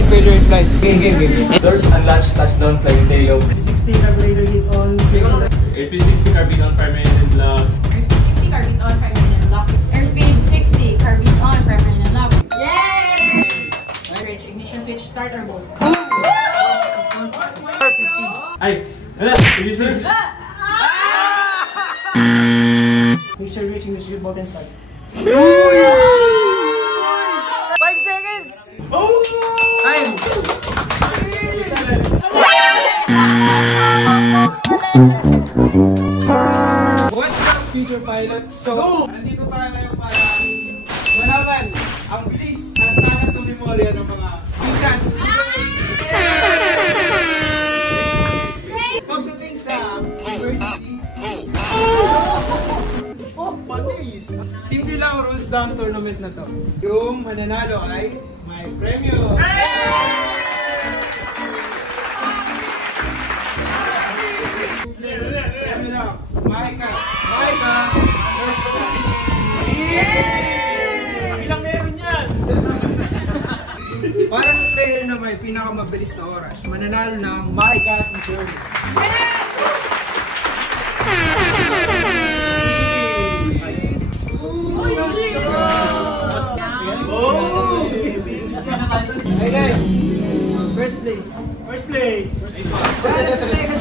engine failure in flight. Game. Doors unlatched, touchdown, sliding tail. 60 carburetor hit on. Airspeed 60, carbine on, primary and lock. Airspeed 60, carbine on, primary and lock. Airspeed 60, carbine on, primary and lock. Yay! Bridge, ignition switch, start or both? Ay! Ano? Ignition. Make sure reaching the shoot button start. 5 seconds! Time! What's up, future pilots? So, nandito tayo ngayon para malaman ang bliss at talas ng memorya ng mga Nissan pagdating sa emergency. Panis! Simple lang ang rules ng tournament na to. Yung mananalo ay may premyo! Premyo lang! Maika! Ilang meron yan? Para sa player na may pinakamabilis na oras, mananalo ng Maika t-shirt. Hey guys, first place. First place. Second place.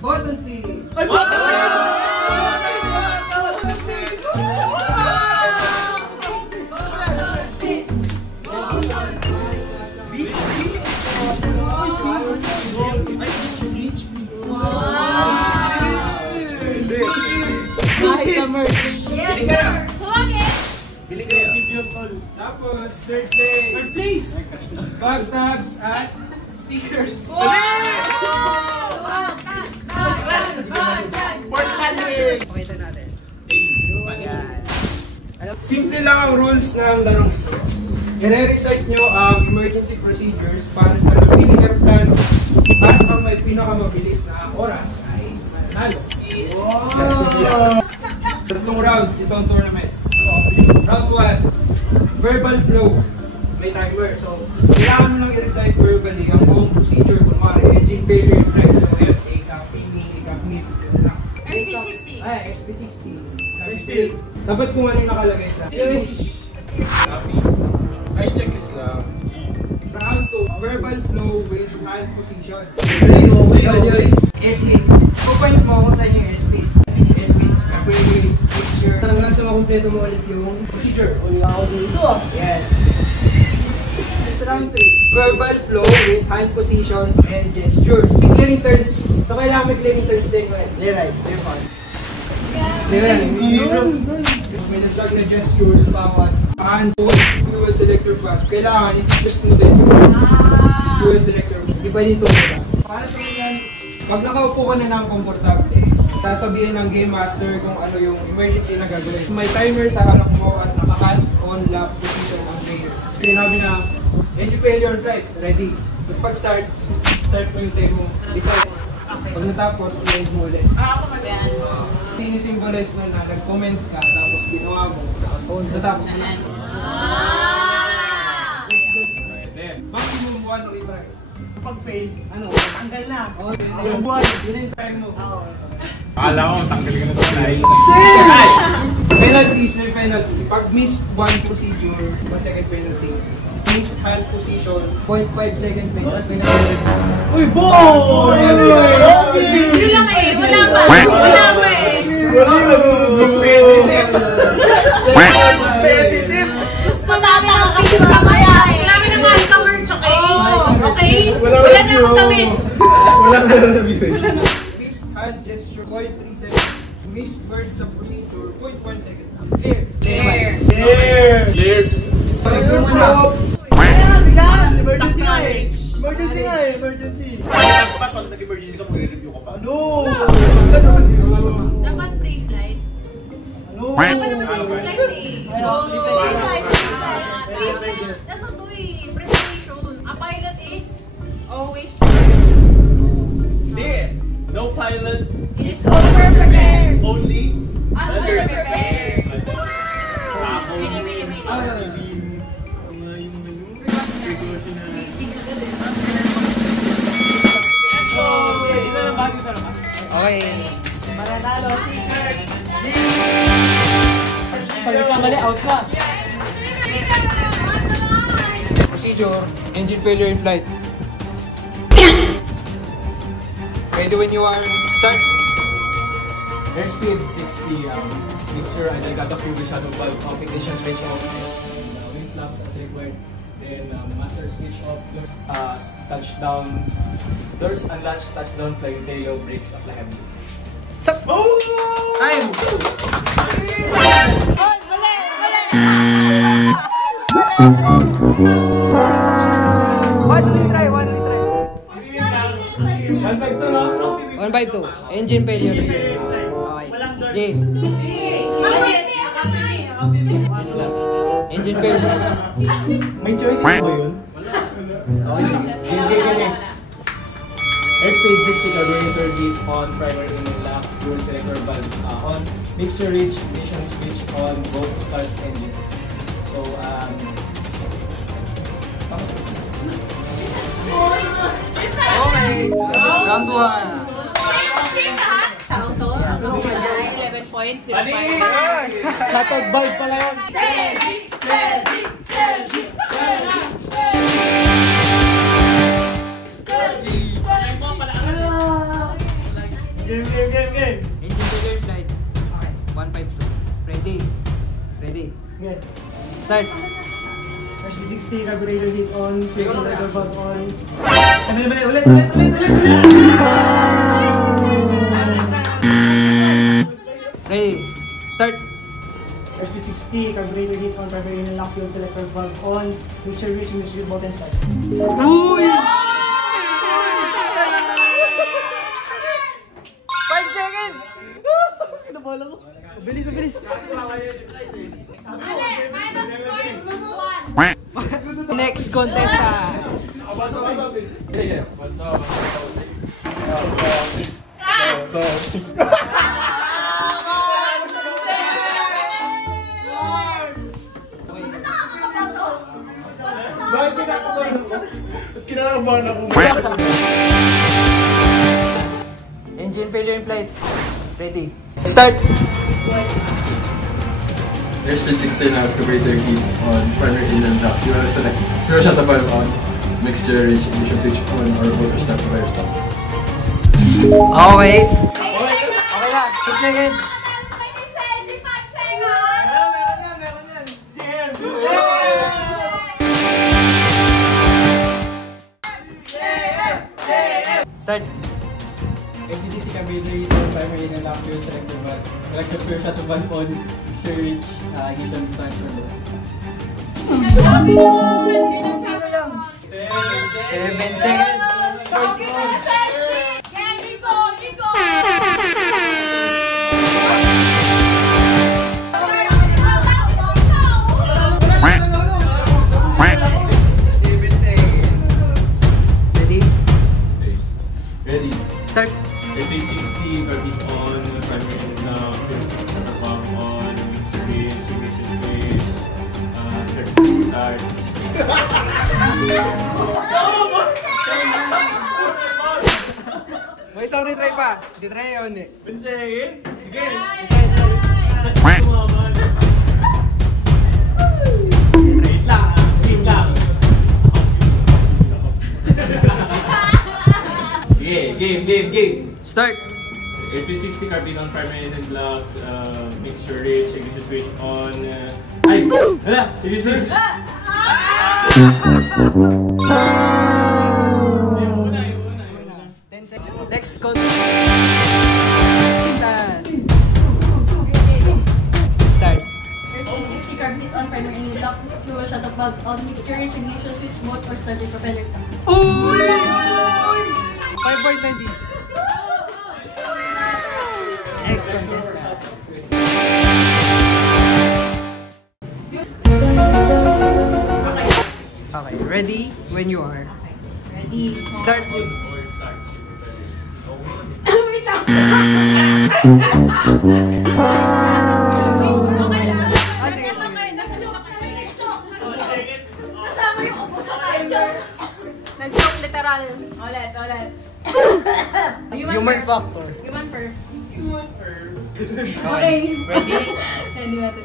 Bottom place. Yes, sir! Huwag eh! Tapos, third place. Bag tags at stickers. Wow! Pakita natin. Simple lang ang rules ng larong ito. I-recite nyo ang emergency procedures para sa napiling aeroplano at ang may pinakamabilis na oras ay mananalo. Tatlong rounds ito ang tournament. Round 1, verbal flow. May timer. So, kailangan mo lang i-recite verbally ang buong procedure. Kunwari, engine failure in flight. So, yun, take-off, mid, lang. Airspeed 60. Ay, airspeed 60. Airspeed. Dapat kung ano yung nakalagay sa Ay, checklist lang. round 2, verbal flow with hand position. Airspeed. 2 point mo kung saan yung airspeed. Airspeed is Really make sure hanggang sa makumpleto mo ulit yung procedure. wala ako dito ah. Yan. Round 3, verbal flow with hand positions and gestures. Clearing turns. So kailangan may clearing turns din. Clear right, clear front. May nag-tag na gestures bawat hand po, fuel selector pad. Kailangan i-adjust mo din yung fuel selector. Hindi pwede ito muna. Para sa mechanics, pag nakaupo ka na lang komportable, sasabihin ng game master kung ano yung emergency na gagawin. May timer sa harap mo at naka-hand on lap position ang player. Sinabi na, engine failure on flight, ready. Pag start mo yung time mo, decide. Pag natapos, i-end mo ulit. Ako mag-yan. Sinisimbolize nun na nag-comments ka, tapos ginawa mo, natapos mo na. Maximum 1 o iba. Pag fail, Ano? tanggal na. Oh, yung buwan, yun yung time mo. Akala ko, tanggal ka na sa live. Penalties, may penalty. Pag missed one procedure, 1 second penalty. Missed hand position, 0.5 second penalty. Uy, boy! Yun lang eh, wala pa eh. Gusto namin ang kayo kamaya eh. Gusto namin ang mga ka-merch, okay? Okay? Wala na akong damit. Missed hand gesture, 0.3 seconds. Missed word sa procedure, 0.1 second. Clear. Clear. Pag-clear mo na. Emergency nga eh. Emergency. Dapat pag nag-emergency ka, mag-review ka pa. Ano? Dapat pre-flight. Dapat naman pre-flight eh. Pre-flight. Ano to eh, preparation. A pilot is always Hindi. No pilot. is over-prepared. Only. Under-prepared. Ako. Mini. Panalo, t-shirt. Pag nagkamali, out ka. Procedure, engine failure in flight. Ready when you are. Start. Airspeed 60, mixture, and I got the fuel shuttle valve off, ignition switch off, and wing flaps as required. Then master switch off, touchdown, doors unlatched, touchdown, sliding tail, brakes, apply heavy. Stop! Time! One retry. 152, no? 152. Engine failure. Okay. J. Engine failure. May choices ba yun? Okay. Airspeed 60, carburetor heat on, primary inner lock, fuel selector valve on, mixture reach, ignition switch on, both start engine. So, Okay. Round 1. Sakto. 11.05. Shuttle valve pala yun. Game. Engine failure in flight. Okay. 152. Ready. Game. Start. Airspeed 60, carburetor heat on, fuel selector valve on. Ulit. Ready. Start. Airspeed 60, carburetor heat on, primary inner lock, fuel selector valve on, mixture reach, mixture button start. Uy! 5 seconds! Kinabala ko. Bilis. Next contestant. bakit kinakabahan ako? Kinakabahan ako. Engine failure in flight. Ready. Start. Airspeed 60 now, carburetor heat on, primary inner lock. You will select fuel shuttle valve on, mixture reach, ignition switch on, or motor start to fire stop. Okay. Okay na. 6 seconds. Start. SBTC carburetor heat on, primary inner lock, fuel selector valve, electric fuel shuttle valve on, mixture reach, ignition start to fire. 7 seconds. 4 Ready? Ready? Start. Airspeed 60, carburetor on, primary inner lock, fuel selector valve on, mixture reach, ignition switch, start. May isang retry pa. Retry yun eh. 10 seconds? Sige. Wait lang. Game. Start. Airspeed 60, carburetor on, primary inner lock, mixture reach, ignition switch on, ignition switch. Yung una. 10 seconds. Next contestant. Start. Airspeed 60, carburetor on, primary inner lock, fuel shuttle valve on, mixture reach, ignition switch, both or starting propeller stop. Uy! 5.20. Next contestant. Okay, ready when you are. Ready? Start. Wait lang! Nasa joke na yung joke. Nasama yung upo sa joke. Nag-joke literal. Ulit. Humor factor. Human per. Okay. Ready natin.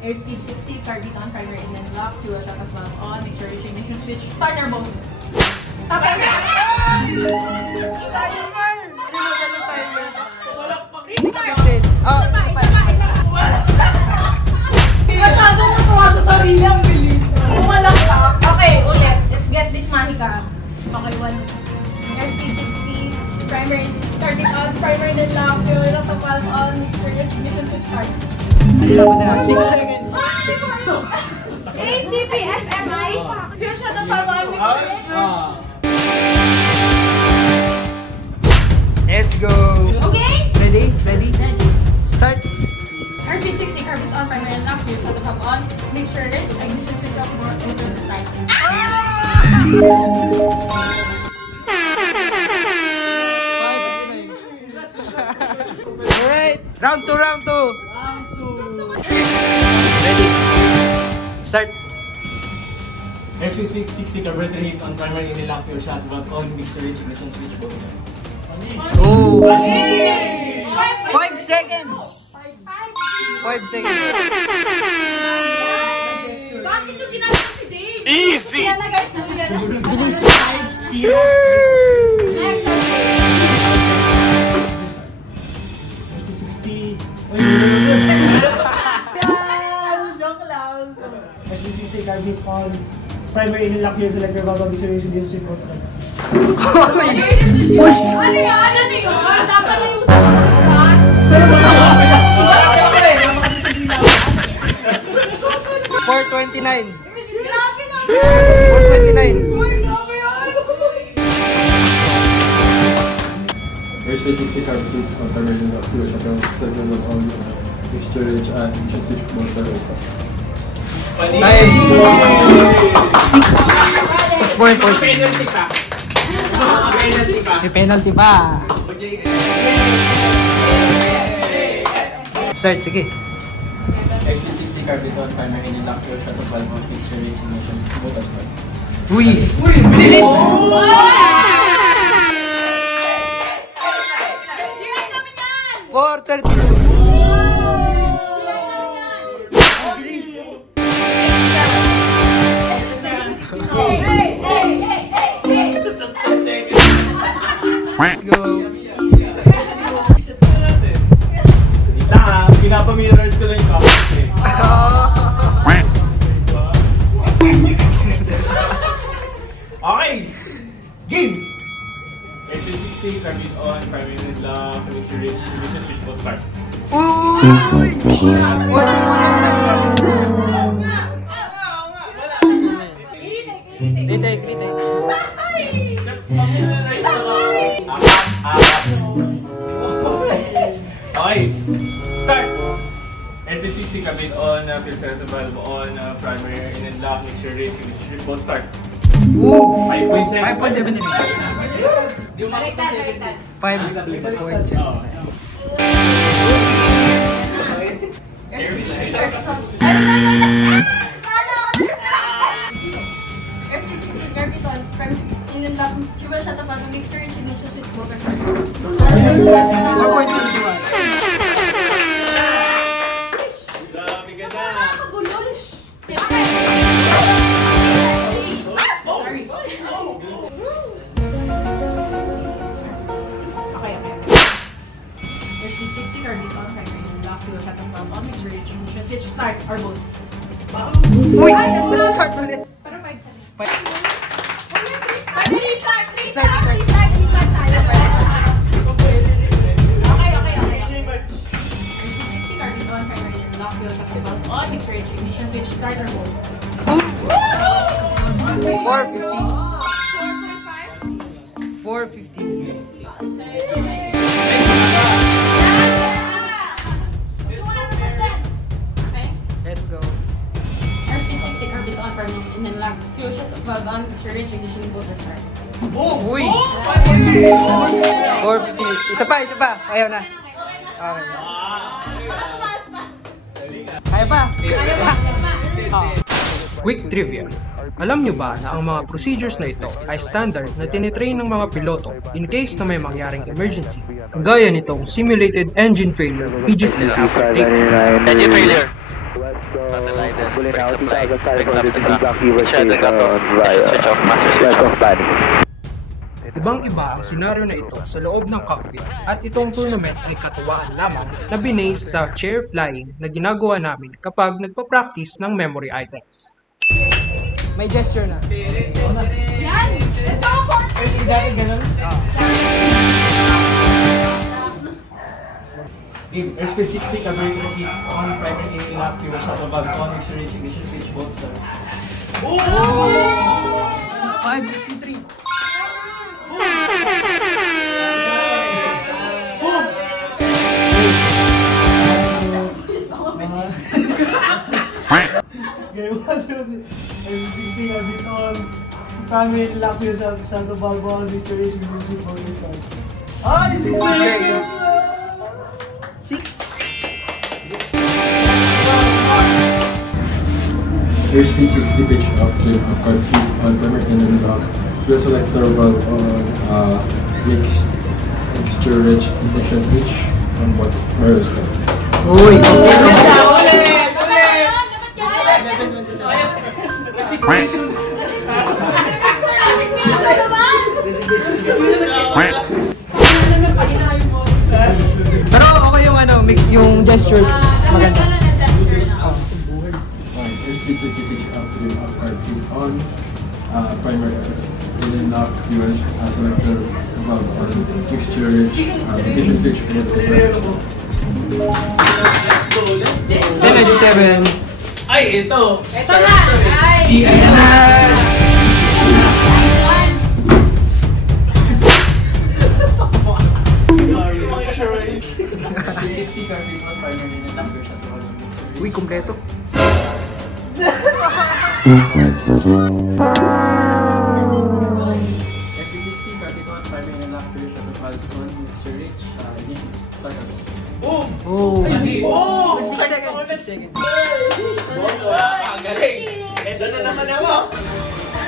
Airspeed 60, carbine on, primary inland lock, fuel shut off valve on, mixture rich ignition switch, start our boat. Tapos na! Expected. Oh, Masyadong natuwa sa sarili, ang bilis. Umalak ka. Okay, ulit. Let's get this mahika. Okay, one. Airspeed 60, primary, starting on, primary inland lock, fuel shut off valve on, mixture rich ignition switch, start. 6 seconds. ACPSMI. Fuel shut off valve on, mixture rich. Let's go. Okay? Ready? Ready? Ready. Start. Airspeed 60, carbine on, primary inland lock, fuel shut off valve on, mixture rich ignition switch off, more, and to start. Alright. Round 2, round 2. Ready? Start. Airspeed 60 carburetor heat on primary inland lock fuel shut valve on mixture rich ignition switch both sides. Oh. 5 seconds. 5 seconds. Bakit yung ginagawa si James? Easy! Yan na guys, yan na. Bilis. Next, okay. SB60. Joke lang. SB60 carbine on. Primary inland lock fuel selector valve on, mixture rich ignition switch both sides. Push. Ano yun? Ano yun? Dapat na yung sumunod. 429. Grabe na. 429. Airspeed 60 carburetor heat on primary inland lock fuel shut down on mixture rich and ignition switch both sides. Time. 6.4. Penalty ka. Penalty ka. May penalty pa. Start, sige. Airspeed 60 carburetor on primary inland lock fuel shut off valve on mixture rich ignition both sides. Uy! Bilis! Tirahin namin yan. 4:32. Let's go. Kita ha, pinapamiras ko lang yung kapit eh. Okay! Game! Airspeed 60, carbine on, primary inland lock, mixture rich ignition switch both start. Uy! Retake, retake. Familiarize na ka. Apat. Okay. Start! Airspeed 60, carbine on, fuel selector valve on, primary inland lock, mixture rich ignition switch both start. Ooh! 5.7. 5.7. Baliktad. 5.7. Airspeed 60 carbine on. Airspeed 60 carbine on. Primary inland lock, fuel shut off valve, mixture rich ignition switch both are start. 4.21. Grabe ka na. Nakakagulol. Sorry. Okay. Airspeed 60, carbine on, primary inland lock, fuel shut off valve on, mixture rich ignition switch, start our boat. Uy! Let's start ulit. Parang 5 seconds. Restart tayo. Airspeed 60, carbine on, primary inland lock, fuel shut off valve on, mixture rich ignition switch, start our boat. 450. 450. Okay? Let's go. Airspeed 60, carbine on, primary inland lock, fuel shut off valve on, mixture rich ignition both are start. Uy! 450. Isa pa. Ayaw na. Okay. Kaya pa. Oh. Quick trivia. Alam nyo ba na ang mga procedures na ito ay standard na tinitrain ng mga piloto in case na may mangyaring emergency? Gaya nitong simulated engine failure immediately after takeoff. Engine failure. Switch off, master switch off. Ibang-iba ang senaryo na ito sa loob ng cockpit at itong tournament ay katuwaan lamang na binase sa chair flying na ginagawa namin kapag nagpa-practice ng memory items. May gesture na. Yan! Ito ako! Dati ganun. Game, airspeed 60, carburetor heat on, primary aiming lock, fuel shuttle valve on, mixture rich, ignition switch, both start. 563. Game 1, 60 carburetor on, primary lock, fuel shuttle valve on, mixture rich, ignition switch, both start. Ay! 60! Airspeed 60 pitch up, clear up, card feet on, primary engine lock, fuel selector valve on, mixture rich, ignition switch on what start. Uy! Pero okay yung mix yung gestures. Maganda. Airspeed 60 pitch up, clear up, card feet on, primary engine lock, fuel selector valve on, mixture rich, ignition switch on what start. 1097. Ay, ito! Ito na! Ay! Uy, kompleto. Oh! 6 seconds. 6 seconds. Ang galing! Ito na naman ako!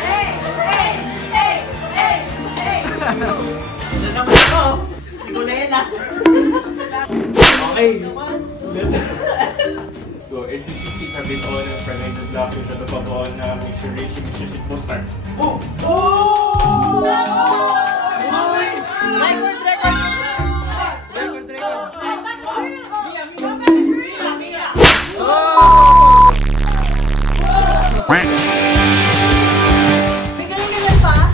Hey! Hey! Hey! Hey! Hey! Ito naman ako! Simulela! Okay! So, SB60 carpet on, primary block, yung shuttle valve on, mixture rich, ignition switch, both start. Oh! May ganun pa?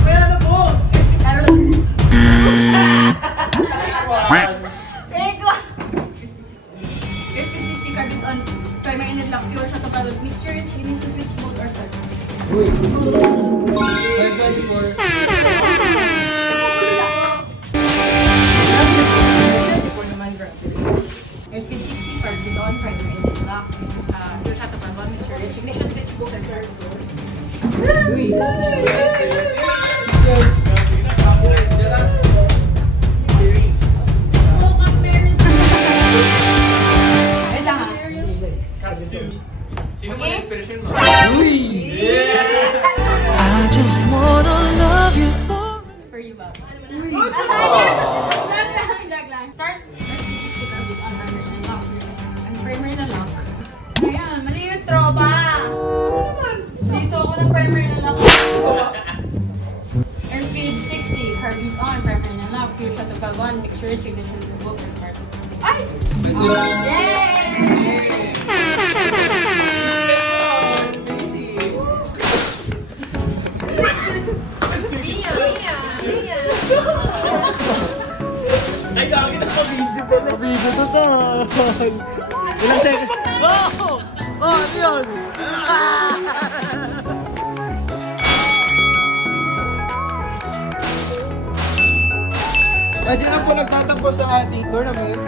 May ano po? Airspeed 60 carbon on, primary engine lock, fuel shuttle valve, mixture, ignition switch, mode or start. Uy! 524. Airspeed 60 carbon on, primary engine lock, fuel shuttle valve, mixture, ignition switch, mode or start. Uy! Let's go, comparison! Wait lang ha. Sino mo na inspiration mo? Uy! For you, Bob. Lag lang. Start. Airspeed 60 carbon on, primary engine lock, and primary na lock. Ayan, mali yung tropa! Dito ako ng primary na lock. Airspeed 60, carbon on, primary na lock, fuel shuttle valve on, mixture, ignition, both are start. Ay! Yay! Mia! Ay, gagawin na video pa na. Video to to! Ilang seconds? Oh! Oh, ano yun? Diyan na po nagtatampo sa ating tournament.